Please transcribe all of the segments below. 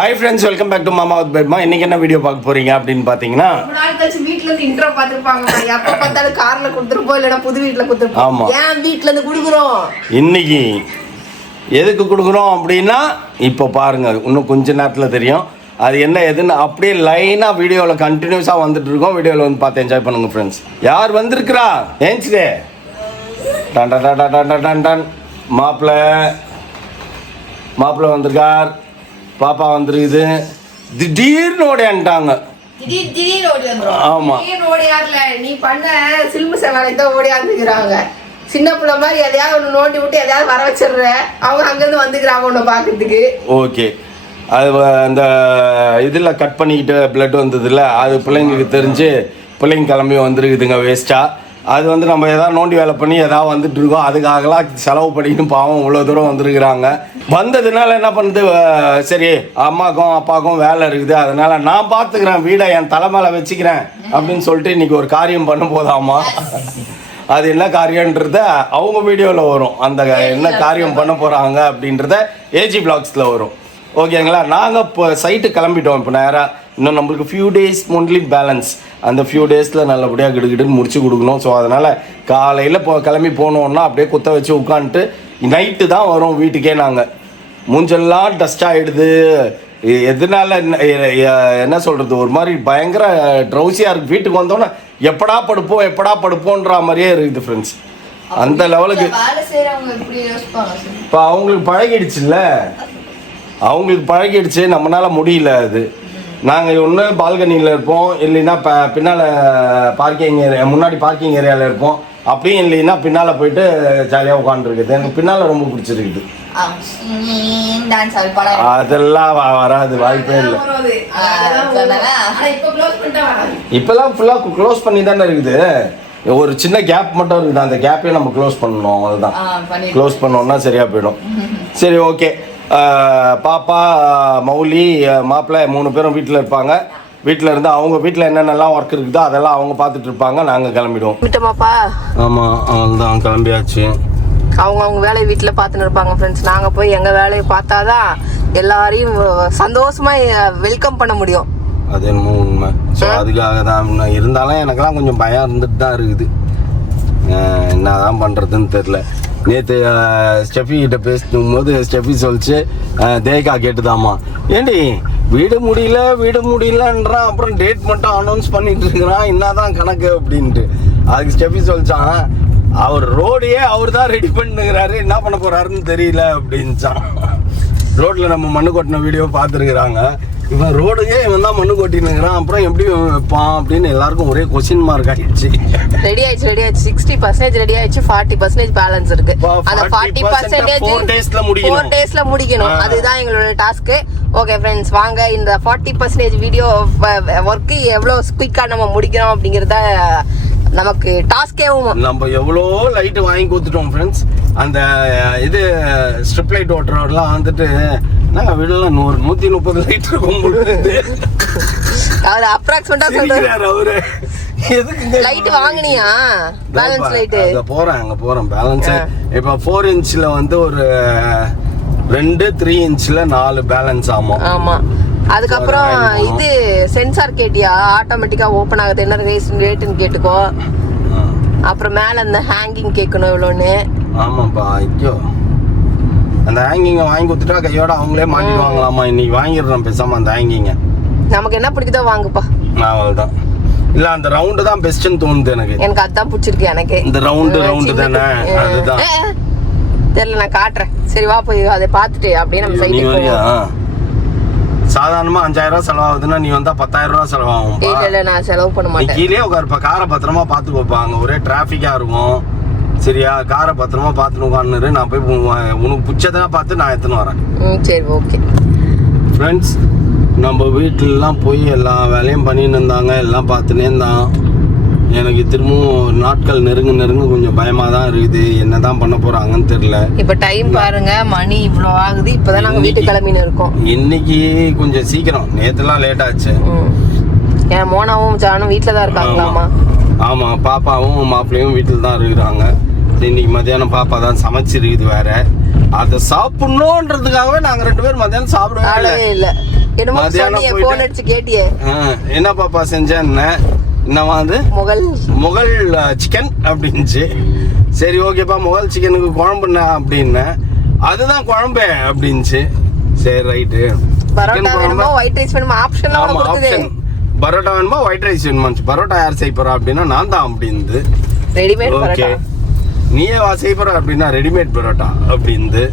Hi friends, welcome back to Mama with பெட்மா. இன்னைக்கு என்ன வீடியோ பார்க்க போறீங்க அப்படின்னு பாத்தீங்கன்னா, ரொம்ப நாள் கழிச்சு வீட்ல இருந்து இன்ட்ரோ பாத்துருப்பாங்க. எப்ப பார்த்தாலும் கார்ல கொடுத்துருப்போம், இல்லனா புது வீட்ல கொடுத்துருப்போம். ஆமா. ஏன் வீட்ல இருந்து குடுக்குறோம்? இன்னைக்கு எதுக்கு கொடுக்குறோம் அப்படின்னா, இப்போ பாருங்க, இன்னும் கொஞ்ச நேரத்தில் தெரியும் அது என்ன எதுன்னு. அப்படியே லைனாக வீடியோவில் கண்டினியூஸாக வந்துட்டு இருக்கோம். வீடியோவில் வந்து பார்த்து என்ஜாய் பண்ணுங்க ஃப்ரெண்ட்ஸ். யார் வந்திருக்கிறா? ஏன்ச்சுதே டன் டன் டன் டன் டன் டன் டன். மாப்பிள்ளை வந்திருக்கார், பாப்பா வந்துருக்குது. திடீர்னு ஓடியான்ட்டாங்க. திடீர்னு ஓடி வந்துரும். ஆமா, திடீர்னு ஓடியாரல. நீ பண்ண சில்மு சேவாலை தான் ஓடியாந்துக்கிறாங்க. சின்ன பிள்ளை மாதிரி எதையாவது ஒன்று நோண்டி விட்டு எதையாவது வர வச்சிடுற. அவங்க அங்கேருந்து வந்துக்கிறாங்க உன்னை பார்க்கறதுக்கு. ஓகே, அது அந்த இதில் கட் பண்ணிக்கிட்டு பிளட் வந்ததில்ல, அது பிள்ளைங்களுக்கு தெரிஞ்சு பிள்ளைங்க கிளம்பி வந்துருக்குதுங்க வேஸ்ட்டாக. அது வந்து நம்ம எதாவது நோண்டி வேலை பண்ணி எதாவது வந்துட்டு இருக்கோம். அதுக்காகலாம் செலவு பண்ணிக்கணும். பாவம் இவ்வளோ தூரம் வந்துருக்குறாங்க. வந்ததுனால என்ன பண்ணுது, சரி அம்மாக்கும் அப்பாவுக்கும் வேலை இருக்குது, அதனால நான் பார்த்துக்கிறேன், வீடை என் தலை மேலே வச்சுக்கிறேன் அப்படின்னு சொல்லிட்டு இன்றைக்கி ஒரு காரியம் பண்ண போதாமா. அது என்ன காரியன்றத அவங்க வீடியோவில் வரும். அந்த என்ன காரியம் பண்ண போகிறாங்க அப்படின்றத ஏஜி பிளாக்ஸில் வரும். ஓகேங்களா? நாங்கள் இப்போ சைட்டு கிளம்பிட்டோம். இப்போ நேராக இன்னும் நம்மளுக்கு ஃபியூ டேஸ் ஒன்லி பேலன்ஸ். அந்த ஃபியூ டேஸில் நல்லபடியாக கிடுகிடுன்னு முடிச்சு கொடுக்கணும். ஸோ அதனால் காலையில் கிளம்பி போனோன்னா அப்படியே குத்த வச்சு உட்காந்துட்டு நைட்டு தான் வரும் வீட்டுக்கே. நாங்கள் மூஞ்செல்லாம் டஸ்ட் ஆகிடுது. எதனால என்ன சொல்கிறது, ஒரு மாதிரி பயங்கர ட்ரௌசியாக இருக்குது. வீட்டுக்கு வந்தோன்னே எப்படா படுப்போன்ற மாதிரியே இருக்குது ஃப்ரெண்ட்ஸ். அந்த லெவலுக்கு இப்போ அவங்களுக்கு பழகிடுச்சு, நம்மளால முடியல. அது நாங்கள் ஒன்று பால்கனியில் இருப்போம், இல்லைன்னா பின்னால் பார்க்கிங் ஏரியா, முன்னாடி பார்க்கிங் ஏரியாவில் இருப்போம். அப்படியும் இல்லைன்னா பின்னால் போயிட்டு ஜாலியாக உட்காந்துருக்குது. எனக்கு பின்னால் ரொம்ப பிடிச்சிருக்குது. அதெல்லாம் வராது, வாய்ப்பே இல்லை. இப்போல்லாம் ஃபுல்லாக க்ளோஸ் பண்ணி தானே இருக்குது. ஒரு சின்ன கேப் மட்டும் இருக்குது, அந்த கேப்பையும் நம்ம க்ளோஸ் பண்ணணும். அதுதான், க்ளோஸ் பண்ணோம்னா சரியாக போயிடும். சரி, ஓகே. பாப்பா, மௌலி, மாப்பிள்ளை 3 பேரும் வீட்டில் இருப்பாங்க. வீட்டில் இருந்து அவங்க வீட்டில் என்னென்னலாம் ஒர்க் இருக்குதோ அதெல்லாம் அவங்க பார்த்துட்டு இருப்பாங்க. நாங்கள் கிளம்பிடுவோம். விட்டோமாப்பா? ஆமாம், அவங்கதான் கிளம்பியாச்சு. அவங்க வேலையை வீட்டில் பார்த்துன்னு இருப்பாங்க ஃப்ரெண்ட்ஸ். நாங்கள் போய் எங்கள் வேலையை பார்த்தாதான் எல்லாரையும் சந்தோஷமாக வெல்கம் பண்ண முடியும். அது என்னமோ உண்மை. ஸோ அதுக்காக தான் இருந்தாலும் எனக்கெல்லாம் கொஞ்சம் பயம் இருந்துட்டு தான் இருக்குது. என்ன தான் பண்ணுறதுன்னு தெரில. நேற்று ஸ்டெஃபி கிட்ட பேசும்போது ஸ்டெஃபி சொல்லிச்சு, தேகா கேட்டுதாம்மா, ஏண்டி வீடு முடியலன்றான், அப்புறம் டேட் மட்டும் அனௌன்ஸ் பண்ணிட்டு இருக்கிறான், என்னதான் கணக்கு அப்படின்ட்டு. அதுக்கு ஸ்டெஃபி சொல்லிச்சான், அவர் ரோடையே அவர் தான் ரெடி பண்ணுங்கிறாரு, என்ன பண்ண போறாருன்னு தெரியல அப்படின்ச்சான். ரோட்டில் நம்ம மண்ணு கொட்டின வீடியோ பார்த்துருக்குறாங்க. இவன் ரோடுக்கே இவன் தான் மண்ணு கொட்டினுங்கிறான், அப்புறம் எப்படி வைப்பான் அப்படின்னு எல்லாருக்கும் ஒரே கொஸ்டின் மார்க் ஆயிடுச்சு. ரெடி ஆயிடுச்சு 60% ரெடி ஆயிடுச்சு. 40% பேலன்ஸ் இருக்கு. அந்த 40% 4 டேஸ்ல முடிக்கணும். அதுதான் எங்களோட டாஸ்க். ஓகே ஃப்ரெண்ட்ஸ், வாங்க இந்த 40% வீடியோ ஒர்க் எவ்வளவு குயிக்கா நம்ம முடிக்கிறோம் அப்படிங்கறத நமக்கு டாஸ்கே. நம்ம எவ்வளோ லைட்டு வாங்கி கொடுத்துட்டோம் ஃப்ரெண்ட்ஸ். அந்த இது ஸ்ட்ரிப் லைட் ஓட்டுறவரெல்லாம் வந்துட்டு நாங்கள் வீடெல்லாம் 130 லைட் இருக்கும். அவர் அப்ராக்சிமேட்டா சொல்றாரு. அவரு லைட் வாங்குனியா? பேலன்ஸ் லைட் அங்க போறேன் பேலன்ஸ். இப்போ 4 இன்ச்ல வந்து ஒரு 3 இன்ச்ல 4 பேலன்ஸ். ஆமா. அதுக்கப்புறம் இது சென்சார் கேட்டியா? ஆட்டோமேட்டிக்கா ஓபன் ஆகுது. என்ன ரேட்டுன்னு கேட்டுக்கோ. அப்புறம் மேல அந்த ஹேங்கிங் கேட்கணும் எவ்வளோன்னு. ஆமாப்பா, ஐயோ, அந்த ஹேங்கிங்கை வாங்கி கொடுத்துட்டா கையோட அவங்களே மாட்டிடுவாங்களாமா. இன்னைக்கு வாங்கிடுறோம் பேசாம அந்த ஹேங்கிங்கை. நமக்கு என்ன பிடிக்குதோ வாங்குப்பா. அவ்வளோதான். இல்ல அந்த ரவுண்டு தான் பெஸ்ட்னு தோணுது எனக்கு அதான் பிடிச்சிருக்கு. எனக்கு இந்த ரவுண்டு தானே, அதுதான் தெரியல, நான் காட்டுறேன். சரி வா, போய் அதை பார்த்துட்டு அப்படியே நம்ம சைட்டுக்கு போவோம். சாதாரணமா 5000 ரூபா செலவாகுதுன்னா நீ வந்தா 10000 ரூபா செலவாகும். இல்ல, நான் செலவு பண்ண மாட்டேன். கீழே உட்காருப்பா, காரை பத்திரமா பார்த்து வைப்பாங்க. ஒரே டிராஃபிக்கா இருக்கும். சரியா? காரை பத்திரமா பார்த்துன்னு உட்காந்துரு. நான் போய் உனக்கு பிடிச்சதெல்லாம் பார்த்து நான் எடுத்துன்னு வரேன். சரி, ஓகே ஃப்ரெண்ட்ஸ். நம்ம வீட்டிலலாம் போய் எல்லா வேலையும் பண்ணின்னு இருந்தாங்க, எல்லாம் பார்த்துனே இருந்தான். எனக்கு திரும்பவும் நாட்கள் நெருங்க கொஞ்சம் பயமா தான் இருக்குது. என்னதான் பண்ண போறாங்கன்னு தெரியல. இப்ப டைம் பாருங்க, மணி இவ்வளவு ஆகுது. இப்பதான் நாங்க வீட்டு கிளம்பின்னு இருக்கோம். இன்னைக்கு கொஞ்சம் சீக்கிரம், நேத்துலாம் லேட் ஆச்சு. என் மோனாவும் ஜானும் வீட்டுல தான் இருக்காங்களாமா. ஆமா, பாப்பாவும் மாப்பிள்ளையும் வீட்டுல தான் இருக்கிறாங்க. இன்னைக்கு மத்தியானம் பாப்பா தான் சமைச்சிருக்குது வேற. அதை சாப்பிடணுன்றதுக்காகவே நாங்க 2 பேரும் மத்தியானம் சாப்பிடவே இல்லை. என்னமோ சொன்னியே போன் அடிச்சு கேட்டியே. என்ன பாப்பா செஞ்சேன்னு என்னவா அது முகல் சிக்கன் அப்படின்ச்சு. சரி ஓகேப்பா முகல் சிக்கனுக்கு குழம்புண்ணா அப்படின்னு அதுதான் குழம்பு அப்படின்ச்சு. சரி ரைட்டு. பரோட்டா வேணுமா ஒயிட் ரைஸ் வேணுமா ஆப்ஷன்லாம் கொடுத்ததே. பரோட்டா வேணுமா ஒயிட் ரைஸ் வேணுமா. பரோட்டா யார் செய்ய போறா அப்படின்னா நான் தான் அப்படின்னு. ரெடிமேட் பரோட்டா நீயே செய்ய போற அப்படின்னா ரெடிமேட் பரோட்டா அப்படின்னு.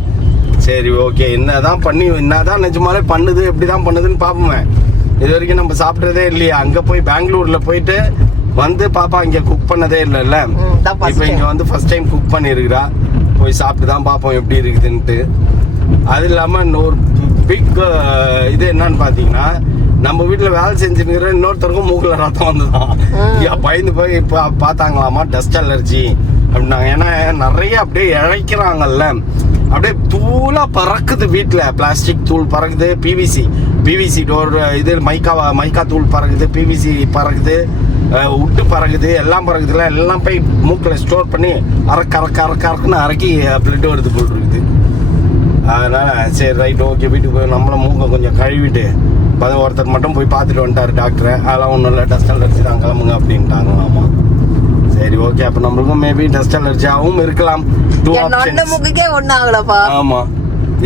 சரி ஓகே என்னதான் நிஜமாலே பண்ணுது எப்படிதான் பண்ணுதுன்னு பாப்போமே. இது வரைக்கும் நம்ம சாப்பிட்டதே இல்லையா. அங்க போய் பெங்களூர்ல போயிட்டு வந்து பாப்பா இங்க குக் பண்ணதே இல்லைல்ல. இப்ப இங்க வந்து ஃபர்ஸ்ட் டைம் குக் பண்ணிருக்கிறா. போய் சாப்பிட்டு தான் பாப்போம் எப்படி இருக்குதுன்ட்டு. அது இல்லாம இன்னொரு பிக் இது என்னன்னு பாத்தீங்கன்னா நம்ம வீட்டுல வேலை செஞ்சுருக்கிற இன்னொருத்தருக்கும் மூக்குல ரத்தம் வந்துதான் பயந்து போய் இப்ப பாத்தாங்களாமா டஸ்ட் அலர்ஜி அப்படின்னாங்க. ஏன்னா நிறைய அப்படியே இழைக்கிறாங்கல்ல அப்படியே தூளா பறக்குது வீட்டுல. பிளாஸ்டிக் தூள் பறக்குது, பிவிசி டோர் இது மைக்கா தூள் பறக்குது, பிவிசி பறக்குது, உட்டு பறக்குது, எல்லாம் பறக்குதுல. எல்லாம் போய் மூக்கில் ஸ்டோர் பண்ணி அரக்குன்னு அரக்கி பிளட் வருது போல் இருக்குது. அதனால சரி ரைட் ஓகே வீட்டுக்கு போய் நம்மளும் மூக்கை கொஞ்சம் கழுவிட்டு ஒருத்தர் மட்டும் போய் பார்த்துட்டு வந்துட்டாரு டாக்டர். அதெல்லாம் ஒன்றும் இல்லை டஸ்ட் அலர்ஜி தான் கிளம்புங்க அப்படின்ட்டாங்களாமா. சரி ஓகே அப்ப நம்மளுக்கும் மேபி டஸ்ட் அலர்ஜியாவும் இருக்கலாம். ஆமா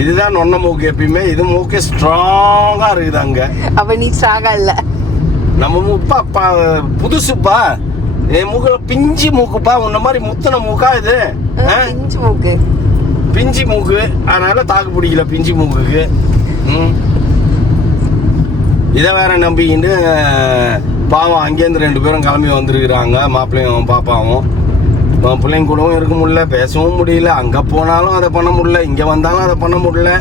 இதுதான் நொன்ன மூக்கு எப்பயுமே. இது மூக்கு ஸ்ட்ராங்கா இருக்குது அங்க. அப்ப நீ ஸ்ட்ராங்கா இல்ல. நம்ம மூப்பா புதுசுப்பா. என் மூக்குல பிஞ்சி மூக்குப்பா. உன்ன மாதிரி முத்தன மூக்கா இது. பிஞ்சி மூக்கு அதனால தாக்கு பிடிக்கல பிஞ்சி மூக்குக்கு. இதை வேற நம்பிக்கிட்டு பாவம் அங்கேருந்து 2 பேரும் கிளம்பி வந்திருக்கிறாங்க. மாப்பிள்ளையும் பாப்பாவும். பிள்ளைங்க கூடவும் இருக்க முடியல, பேசவும் முடியல. அங்க போனாலும் அதை பண்ண முடியல, இங்க வந்தாலும் அதை பண்ண முடியல.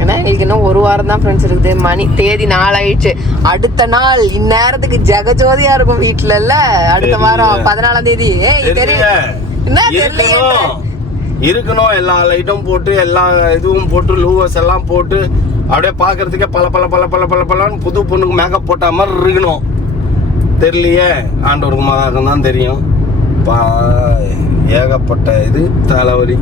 ஏன்னா எங்களுக்கு இன்னும் 1 வாரம் தான் ஃப்ரெண்ட்ஸ் இருக்குது. தேதி 4 ஆயிடுச்சு. அடுத்த நாள் இந்நேரத்துக்கு ஜெகஜோதியா இருக்கும் வீட்டுல இல்ல. அடுத்த வாரம் 14ஆம் தேதி இருக்கணும். எல்லா லைட்டும் போட்டு எல்லா இதுவும் போட்டு லூவர்ஸ் எல்லாம் போட்டு அப்படியே பாக்குறதுக்கே பல புது பொண்ணுக்கு மேக்கப் போட்ட மாதிரி இருக்கணும். தெரியலையே ஆண்டவருக்கு தான் தெரியும். ஏகப்பட்ட இது தலைவலி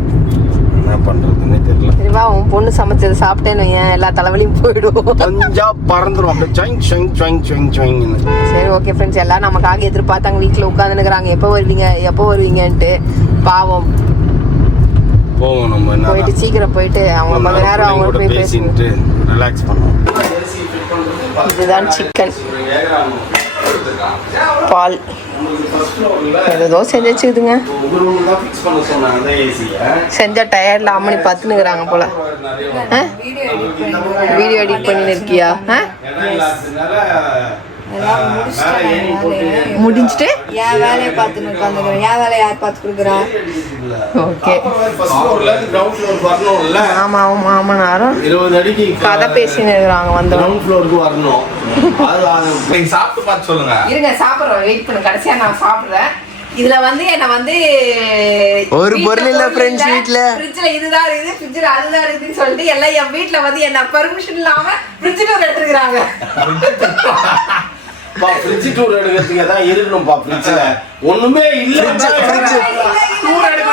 என்ன பண்றதுன்னே தெரியல. சரிவா உன் பொண்ணு சமைச்சது சாப்பிட்டேன்னு எல்லா தலைவலியும் போயிடும். கொஞ்சம் பறந்துடும் அப்படியே. சரி ஓகே ஃப்ரெண்ட்ஸ் எல்லாம் நமக்காக எதிர்பார்த்தாங்க வீட்டுல உட்காந்துருக்காங்க எப்போ வருவீங்கன்ட்டு. பாவம் போவோம் நம்ம போயிட்டு சீக்கிரம் போயிட்டு அவங்க கொஞ்ச நேரம் அவங்க போய் பேசிட்டு ரிலாக்ஸ் பண்ணுவோம். இதுதான் சிக்கன் பால் ஏதோ செஞ்சு வச்சுக்குதுங்க. செஞ்ச டயர்ட்ல அம்மனி பத்துனுக்குறாங்க போல. வீடியோ எடிட் பண்ணின்னு இருக்கியா? முடிஞ்சிட்டு என் வேலையை பார்த்துன்னு உட்காந்துக்கிறேன். என் வேலையை யார் பார்த்து கொடுக்குறா? ஓகே ஆமா ஆமா ஆமா நேரம் 20 அடிக்கு கதை பேசின்னு இருக்கிறாங்க. வந்து கிரவுண்ட் ஃப்ளோருக்கு வரணும். நீங்க சாப்பிட்டு பார்த்து சொல்லுங்க. இருங்க சாப்பிடுறோம் வெயிட் பண்ணு. கடைசியா நான் சாப்பிடுறேன். இதுல வந்து என்ன வந்து ஒரு பொருள் இல்ல ஃப்ரெண்ட்ஸ் வீட்ல. ஃப்ரிட்ஜ்ல இதுதான் இருக்குது, ஃப்ரிட்ஜ்ல அதுதான் இருக்குன்னு சொல்லிட்டு எல்லாம் என் வீட்ல வந்து என்ன பெர்மிஷன் இல்லாம ஃப்ரிட்ஜ் டூர் எடுத்துக்கிறாங்க. ஃப்ரிட்ஜ் டூர் எடுக்கிறதுக்கு தான் இருக்கணும்பா. ஃப்ரிட்ஜ்ல ஒண்ணுமே இல்ல. ஃப்ரிட்ஜ் டூர் எடுக்க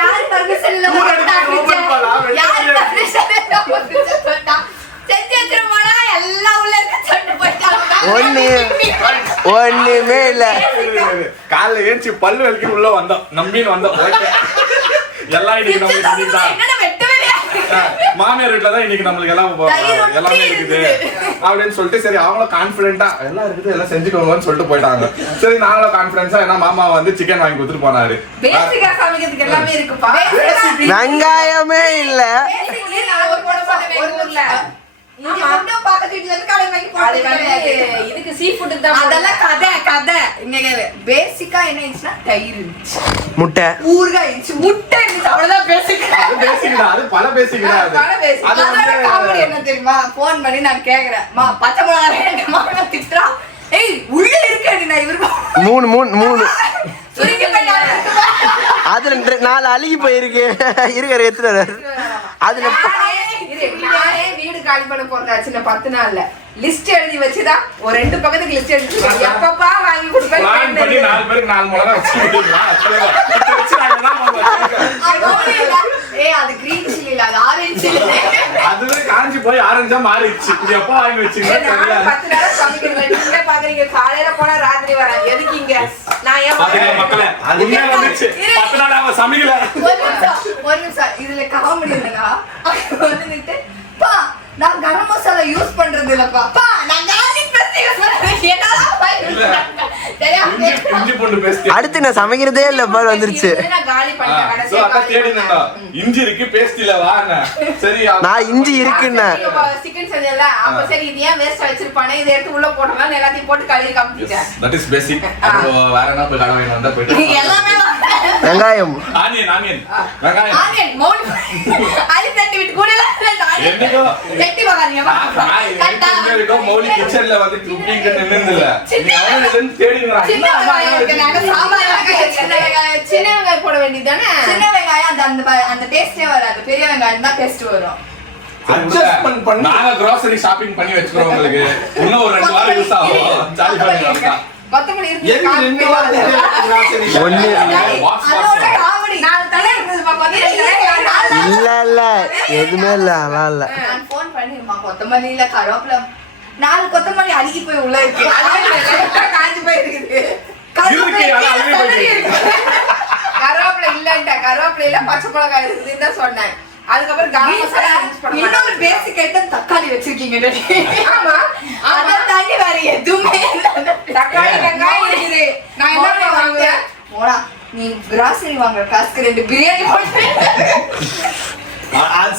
யாரு பெர்மிஷன் இல்ல போட்டா யாரு பெர்மிஷன் இல்ல போட்டா செஞ்சேச்சுறமாடா எல்லாம் உள்ள இருக்க சட்டு போட்டாங்க. ஒண்ணுமே இல்ல. காலைல ஏஞ்சி பல்லு வலிக்கு உள்ள வந்தோம். நம்பின்னு வந்தோம். எல்லாம் இன்னைக்கு நமக்கு தான் மாமியார் வீட்டுல தான் இன்னைக்கு நம்மளுக்கு எல்லாமே இருக்குது அப்படின்னு சொல்லிட்டு சரி அவங்களும் கான்பிடென்ட்டா எல்லாம் இருக்குது எல்லாம் செஞ்சுக்கோங்கன்னு சொல்லிட்டு போயிட்டாங்க. சரி நாங்களும் கான்பிடன்ஸா ஏன்னா மாமா வந்து சிக்கன் வாங்கி கொடுத்துட்டு போனாரு. பேசிக்கா சமைக்கிறதுக்கு எல்லாமே இருக்குப்பா. வெங்காயமே இல்ல. இதுக்கு சீ ஃபுட் தான் அதெல்லாம் கதை. இங்க பேசிக்கா என்ன இருந்துச்சுன்னா தயிர் இருந்துச்சு, முட்டை, ஊறுகாய் இருந்துச்சு, முட்டை இருந்துச்சு. அவ்வளவுதான் பேசிக்கா. அது பல பேசிக்கா. காமெடி என்ன தெரியுமா? போன் பண்ணி நான் கேக்குறேன் பச்சை மிளகா திட்டுறா. ஏய் உள்ள இருக்கு நான் இவருக்கு 3 அதுல 4 அழுகி போயிருக்கு. இருக்கிற எத்தனை அதுல வீடு காலி பண்ண போறேன் சின்ன 10 நாள்ல லிஸ்ட் எழுதி வச்சுதான் ஒரு 2 பக்கத்துக்கு லிஸ்ட் எழுதி எப்பப்பா வாங்கி கொடுப்பேன். 4 பேருக்கு 4 மிளகா வச்சிருக்கீங்களா? ஏய் அது green chilli இல்ல அது orange chilli. அதுவே காஞ்சி போய் ஆரஞ்சா மாறிடுச்சு. இது எப்போ வாங்கி வச்சீங்களா தெரியல. 10 நாளா சமைக்கிறீங்க. நீங்க பாக்குறீங்க காலையில போனா ராத்திரி வர. எதுக்கு இங்க? நான் ஏன் பாத்தீங்களா மக்களே? உண்மையா வந்துச்சு. 10 நாளா அவ சமைக்கல. ஒரு நிமிஷம் இதுல காமெடி என்னன்னா வந்துட்டு பா நான் கரம் மசாலா யூஸ் பண்றது இல்லப்பா பா நான் garlic paste யூஸ் பண்றேன் என்னடா இஞ்சி பூண்டு பேஸ்ட். அடுத்து நான் சமைக்கிறதே இல்ல பாரு வந்துருச்சு. நான் காலி பண்ணிட்டேன் கடைசி. சோ அக்கா தேடினடா. இஞ்சி இருக்கு பேஸ்ட் இல்ல வாங்க. சரி நான் இஞ்சி இருக்குன்னு சிக்கன் செஞ்சல அப்ப சரி இது ஏன் வேஸ்ட் வச்சிருப்பானே இத எடுத்து உள்ள போட்டலாம் எல்லாத்தையும் போட்டு கழுவி காமிச்சிட்டேன். தட் இஸ் பேசிக். அப்போ வேற என்ன போய் கடை வாங்கி வந்தா போய்ட்டு. எல்லாமே வெங்காயம் ஆனியன் வெங்காயம் ஆனியன் மௌன் அலி தட்டி விட்டு கூடல என்னைக்கோ எட்டி வராதீங்க கரெக்ட்டா மௌலி கிச்சன்ல வந்து குக்கிங் நின்னுல நீ அவனே தேடிங்கறா சின்ன வெங்காயம் இருக்கு நாங்க சாம்பார் சின்ன வெங்காயம் போட வேண்டியதானே. சின்ன வெங்காயம் அந்த டேஸ்டே வராது பெரிய வெங்காயம் தான் டேஸ்ட் வரும். அட்ஜஸ்ட்மென்ட் பண்ணி நாங்க grocery ஷாப்பிங் பண்ணி வெச்சுறோம் உங்களுக்கு. இன்னும் ஒரு 2 வாரம் யூஸ் ஆகும். ஜாலி பண்ணுங்க. கொத்தமல்லி இருக்கு. எது 2 வாரத்துக்கு ஒண்ணு அதோட காமெடி நான் தலை இருக்குது கொத்தமல்லி இல்ல எதுவுமே இல்ல அதெல்லாம் இல்ல. நான் ஃபோன் பண்ணிமா கொத்தமல்லி இல்ல கருவேப்பிலை 4 கொத்தமல்லி அழுகி போய் உள்ள இருக்கு காஞ்சி போயிருக்குது. இருக்கு, ஆனா அழுகி போயிருக்கு. கருவேப்பிலை இல்லன்ட்ட கருவேப்பிலையில பச்சை மிளகாய் இருக்குதுன்னு தான் சொன்னேன். அதுக்கப்புறம் கரம் மசாலா யூஸ் பண்ண இன்னொரு பேசிக் ஐட்டம் தக்காளி வச்சிருக்கீங்க ஆமா அதை தாண்டி வேற எதுவுமே இல்ல தக்காளி வெங்காயம் இருக்குது. நான் என்ன வாங்குவேன்? போடா நீ கிராசரி வாங்குற காசுக்கு 2 பிரியாணி போட்டு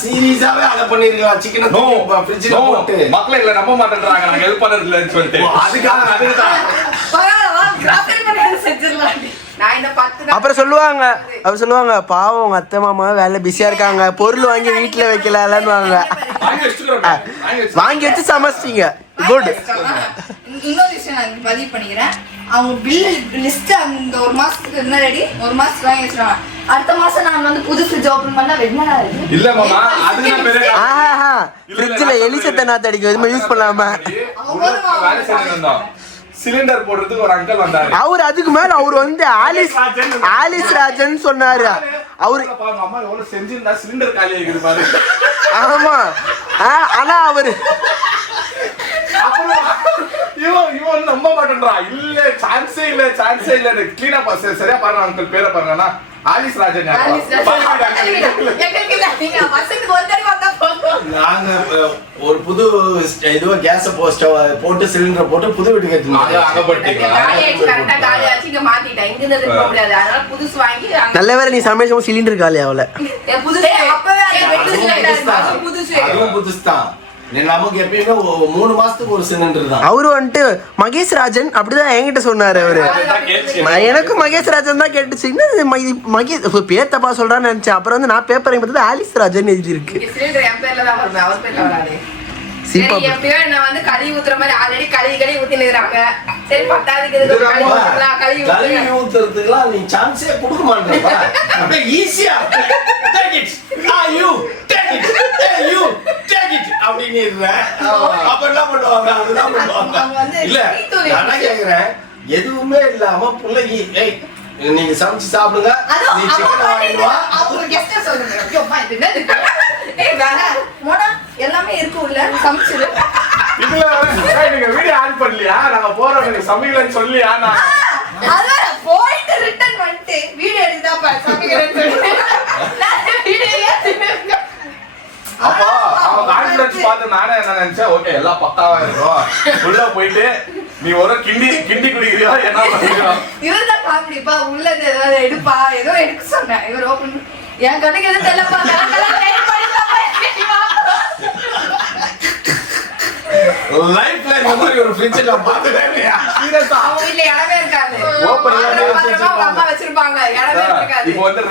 சீரியஸாவே அத பண்ணிருக்கலாம். சிக்கன் நோ ஃப்ரிட்ஜ்ல போட்டு மக்களே இல்ல நம்ப மாட்டேன்றாங்க. நாங்க ஹெல்ப் பண்றது இல்லன்னு சொல்லிட்டு. அதுதான் பரவாயில்ல கிராசரி பண்ணி செஞ்சிடலாம். நான் இந்த 10 நாள் அப்புறம் சொல்லுவாங்க பாவம் உங்க அத்தை மாமா வேலை பிஸியா இருக்காங்க பொருள் வாங்கி வீட்டுல வைக்கலாம்னு வாங்க. வாங்கி வச்சுக்கிறோம். வாங்கி வச்சு சமைச்சிட்டீங்க குட். இன்னொரு விஷயம் நான் பதிவு பண்ணிக்கிறேன். அவங்க பில் லிஸ்ட் அந்த ஒரு மாசத்துக்கு என்ன ரெடி ஒரு மாசத்துக்கு வாங்கி வச்சிருவாங்க. அடுத்த மாசம் நான் வந்து புது ஃப்ரிட்ஜ் ஓபன் பண்ணா வெண்ணா இருக்கு இல்ல மாமா அது நான் பெரிய ஆஹா ஃப்ரிட்ஜ்ல எலி செத்த நாத்து அடிக்கும் எதுவுமே யூஸ் பண்ணாம வேலை செஞ்சிருந்தோம். சிலிண்டர் போடுறதுக்கு ஒரு அங்கிள் வந்தாரு. அவர் அதுக்கு மேல அவர் வந்து ஆலிஸ் ராஜன் சொன்னாரு. அவரு பாருங்க அம்மா எவ்வளவு செஞ்சிருந்தா சிலிண்டர் காலி ஆகிருக்கு பாரு. ஆமா ஆனா அவரு இவன் நம்ப மாட்டேன்றான். இல்ல சான்ஸே இல்ல கிளீனா பாஸ் சரியா பாருங்க அங்கிள் பேரை பாருங்கன்னா ஆலிஸ் ராஜன். நாங்க ஒரு புது இதுவா கேஸ் போட்டு சிலிண்டர் போட்டு புது வீட்டுக்கு கரெக்டா காலி ஆச்சு இங்க மாத்திட்டேன். இங்க இருந்து போக முடியாது. அதனால புதுசு வாங்கி நல்ல வேளை நீ சமைச்ச சிலிண்டர் காலி ஆகல. புதுசு அப்பவே புதுசு அதுவும் புதுசுதான். நமக்கு எப்பயுமே 3 மாசத்துக்கு ஒரு சிலிண்டர் தான். அவரு வந்துட்டு மகேஷ் ராஜன் அப்படிதான் என்கிட்ட சொன்னாரு. அவரு எனக்கும் மகேஷ் ராஜன் தான் கேட்டுச்சு. மகேஷ் பேர் தப்பா சொல்றான்னு நினைச்சேன். அப்புறம் வந்து நான் பேப்பர் பார்த்தது ஆலிஸ் ராஜன் எழுதி இருக்கு. சிலிண்டர் என் பேர்ல தான் வரும். அவர் பேர்ல வராது. சரி எப்படியோ என்ன வந்து கழுவி ஊத்துற மாதிரி ஆல்ரெடி கழுவி ஊத்தினுறாங்க. சரி பத்தாதுக்கு கழுவி ஊத்துறதுக்குலாம் நீ சான்ஸே கொடுக்க மாட்டேப்பா. அப்படியே ஈஸியா அப்படின்னு அப்ப என்ன பண்ணுவாங்க அதுதான் பண்ணுவாங்க. இல்ல நான் கேக்குறேன் எதுவுமே இல்லாம பிள்ளைக்கு நீங்க சமைச்சு சாப்பிடுங்க நீ சிக்கன் வாங்கிடுவா எல்லாமே இருக்கு உள்ள சமைச்சிரு. இதுல நீங்க வீடியோ ஆன் பண்ணலையா? நாங்க போறோம் நீங்க சமைக்கலன்னு சொல்லியா? நான் அதான் போயிட்டு ரிட்டர்ன் வந்துட்டு வீடியோ எடுத்தா சமைக்கிறேன்னு சொல்லி அப்போ அவன் கான்ஃபிடன்ஸ் பார்த்து நானே என்ன நினைச்சேன், ஓகே எல்லாம் பக்காவா இருக்கும். உள்ள போயிட்டு நீ ஒரு கிண்டி குடிக்கிறியா என்ன பண்ணுறோம்? இவர்தான் காமெடிப்பா உள்ள ஏதாவது எடுப்பா ஏதோ எடுக்க சொன்னேன். இவர் ஓபன் என் கண்ணுக்கு எதுவும் தெரியலப்பா. லைஃப்ல இந்த மாதிரி ஒரு ஃப்ரிட்ஜ் நான் பார்த்ததே இல்லையா? சீரியஸா அவங்க வீட்ல இடமே இருக்காது. ஓபன் அவங்க அம்மா வச்சிருப்பாங்க. இடமே இருக்காது. இப்போ வந்து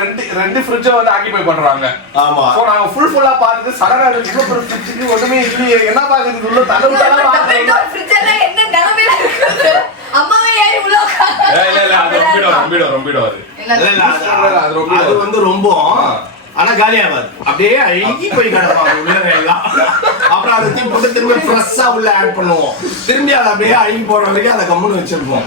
ரெண்டு ஃப்ரிட்ஜ் வந்து ஆக்கிபை பண்றாங்க. ஆமா. சோ நாங்க ஃபுல்லா பார்த்துட்டு சடனா இவ்வளவு ஒரு ஃப்ரிட்ஜ்க்கு ஒண்ணுமே இல்லையே என்ன பாக்குறது உள்ள தள்ளவுட்டால ஃப்ரிட்ஜ்ல என்ன நிலைமையில இருக்கு? அம்மாவே ஏறி உள்ள இல்ல அது ரொம்பிடும் அது அது வந்து ரொம்ப ஆனா காலியாகாது. அப்படியே அழுகி போய் கிடப்பாங்க உள்ள எல்லாம். அப்புறம் அதை போட்டு திரும்ப ஃப்ரெஷ்ஷா உள்ள ஆட் பண்ணுவோம். திரும்பி அதை அப்படியே அழுகி போற வரைக்கும் அதை கம்முன்னு வச்சிருப்போம்.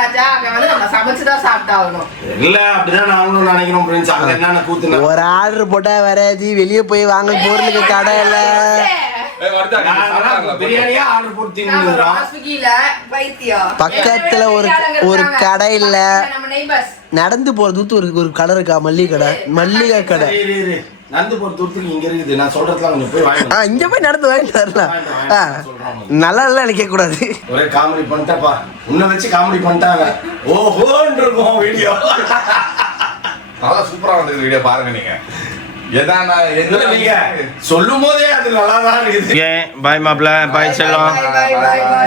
ராஜா அங்க வந்து நம்ம சமைச்சுதான் சாப்பிட்டாகணும். இல்ல அப்படிதான் நாங்களும் நினைக்கிறோம் ஃப்ரெண்ட்ஸ். அங்க என்னென்ன கூத்துனா ஒரு ஆர்டர் போட்டா வராது, வெளியே போய் வாங்க பொருளுக்கு கடை இல்ல. பிரியாணியா ஆர்டர் போட்டு பக்கத்துல ஒரு கடை இல்ல, நடந்து போற தூரத்துக்கு ஒரு கடை இருக்கா, மல்லிகை கடை. நடந்து போற தூரத்துக்கு இங்க இருக்குது. நான் சொல்றதுலாம் கொஞ்சம் போய் வாங்க. இங்க போய் நடந்து வாங்கிட்டு வரலாம். நல்லா இல்ல நினைக்க கூடாது. ஒரே காமெடி பண்ணிட்டப்பா. உன்னை வச்சு காமெடி பண்ணிட்டாங்க. ஓஹோன்னு இருக்கும் வீடியோ. நல்லா சூப்பரா வந்தது வீடியோ பாருங்க நீங்க. சொல்லும் போதே அது நல்லாதான் இருக்குது. பாய் மாப்ள, பாய் செல்லம்.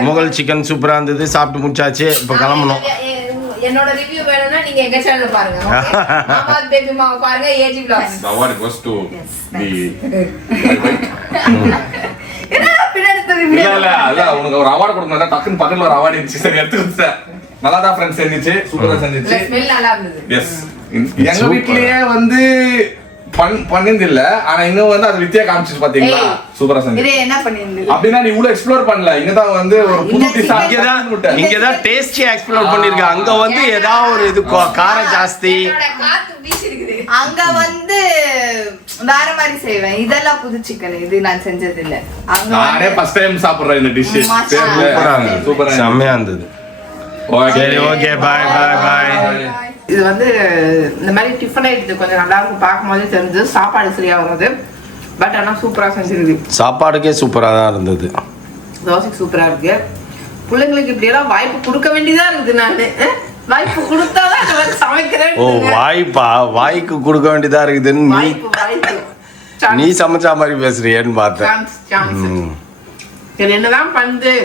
முகல் சிக்கன் சூப்பரா இருந்தது. சாப்பிட்டு முடிச்சாச்சு. இப்ப கிளம்பணும். என்னோட ரிவ்யூ வேணும்னா நீங்க எங்க சேனல்ல பாருங்க. மாமா பேபி மாமா பாருங்க, AG vlogs. The award goes to the இல்ல உனக்கு ஒரு அவார்ட் கொடுக்கணும். டக்குன்னு பக்கத்துல ஒரு அவார்ட் இருந்துச்சு. சரி எடுத்து கொடுத்தேன். நல்லா தான் ஃப்ரெண்ட்ஸ் செஞ்சிச்சு. சூப்பரா செஞ்சிச்சு. ஸ்மெல் நல்லா இருந்தது. எஸ். எங்க வீட்லயே வந்து பண்ணது இல்ல. ஆனா இங்க வந்து அது வித்தியா காமிச்சு பாத்தீங்களா? சூப்பரா செஞ்சு. இது என்ன பண்ணிருந்தீங்க? அப்படினா நீ இவ்வளவு எக்ஸ்ப்ளோர் பண்ணல. இங்க தான் வந்து ஒரு புது டிஷ் இங்க தான் டேஸ்டி எக்ஸ்ப்ளோர் பண்ணிருக்க. அங்க வந்து ஏதாவது ஒரு இது காரம் ஜாஸ்தி. அங்க வந்து வேற மாதிரி செய்வேன். இதெல்லாம் புது சிக்கன். இது நான் செஞ்சது இல்ல. நானே ஃபர்ஸ்ட் டைம் சாப்பிடுறேன் இந்த டிஷ். சூப்பரா செமையா இருந்தது. சரி ஓகே பாய் பாய் பாய். இது வந்து இந்த மாதிரி டிஃபன் ஐட்டது கொஞ்சம் நல்லா இருக்கும். பார்க்கும்போதே தெரிஞ்சு சாப்பாடு சரியா வருது. பட் ஆனா சூப்பரா செஞ்சிருக்கு. சாப்பாடுக்கே சூப்பரா தான் இருந்தது. தோசைக்கு சூப்பரா இருக்கு. பிள்ளைங்களுக்கு இப்படி எல்லாம் வாய்ப்பு கொடுக்க வேண்டியதா இருக்குது. நானு வாய்ப்பு கொடுத்தாதான் சமைக்கிறேன். ஓ வாய்ப்பா, வாய்க்கு கொடுக்க வேண்டியதா இருக்குதுன்னு நீ சமைச்சா மாதிரி பேசுறியேன்னு பார்த்தேன். சரி என்னதான் பண்ணுது.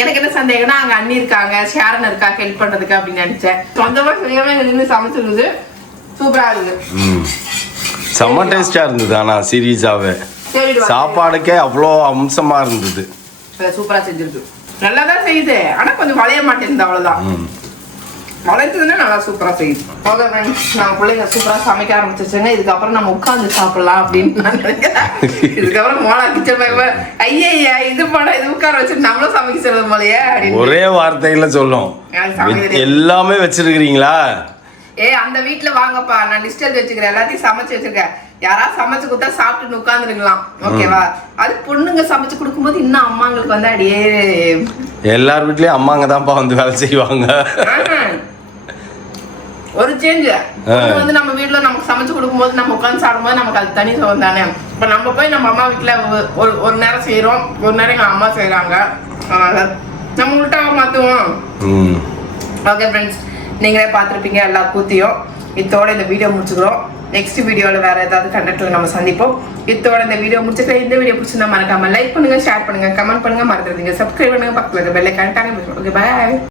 எனக்கு என்ன சந்தேகம்னா அங்க அண்ணி இருக்காங்க, ஷேரன் இருக்கா ஹெல்ப் பண்றதுக்கு அப்படின்னு நினைச்சேன். சொந்தமா செய்யாம நின்று சமைச்சிருந்தது. சூப்பரா இருக்கு. செம்ம டேஸ்டா இருந்தது. ஆனா சீரியஸாவே சாப்பாடுக்கே அவ்வளோ அம்சமா இருந்தது. சூப்பரா செஞ்சிருக்கு. நல்லா தான் செய்யுது. ஆனா கொஞ்சம் வளைய மாட்டேங்குது. அவ்வளவுதான். வளைச்சதுன்னா நல்லா சூப்பரா செய்யுது. ஓகே ஃப்ரெண்ட்ஸ், நம்ம பிள்ளைங்க சூப்பரா சமைக்க ஆரம்பிச்சிருச்சுங்க. இதுக்கப்புறம் நம்ம உட்காந்து சாப்பிடலாம் அப்படின்னு நான் நினைக்கிறேன். இதுக்கப்புறம் மோளா கிச்சன் ஐயா இது பண்ண இது உட்கார வச்சு நம்மளும் சமைக்க சொல்றது போலயே அப்படின்னு ஒரே வார்த்தையில சொல்லும். எல்லாமே வச்சிருக்கீங்களா? அந்த வீட்டுல வாங்கப்பா, நான் லிஸ்ட் எடுத்து வச்சுக்கிறேன். எல்லாத்தையும் சமைச்சு வச்சிருக்கேன். யாராவது சமைச்சு கொடுத்தா சாப்பிட்டு உட்காந்துருக்கலாம். ஓகேவா? அது பொண்ணுங்க சமைச்சு கொடுக்கும்போது இன்னும் அம்மாங்களுக்கு வந்து அப்படியே எல்லார் வீட்லயும் அம்மாங்க தான்ப்பா வந்து வேலை செய்வாங்க. ஒரு சேஞ்ச் வந்து நம்ம வீட்டுல நமக்கு சமைச்சு கொடுக்கும்போது நம்ம உட்காந்து சாப்பிடும்போது நமக்கு அது தனி சுகம் தானே. இப்ப நம்ம போய் நம்ம அம்மா வீட்டுல ஒரு நேரம் செய்யறோம், ஒரு நேரம் எங்க அம்மா செய்யறாங்க. அதனால நம்ம உள்டா மாத்துவோம். ஓகே ஃப்ரெண்ட்ஸ், நீங்களே பார்த்துருப்பீங்க எல்லா கூத்தியும். இதோட இந்த வீடியோ முடிச்சுக்கிறோம். நெக்ஸ்ட் வீடியோவில் வேற ஏதாவது கண்டென்ட்ல நம்ம சந்திப்போம். இதோட இந்த வீடியோ முடிச்சுக்கிறேன். இந்த வீடியோ பிடிச்சிருந்தா மறக்காம லைக் பண்ணுங்க, ஷேர் பண்ணுங்க, கமெண்ட் பண்ணுங்க, மறந்துடுங்க, சப்ஸ்கிரைப் பண்ணுங்க, பக்கத்துல பெல் ஐகான் டாங்க. Okay bye.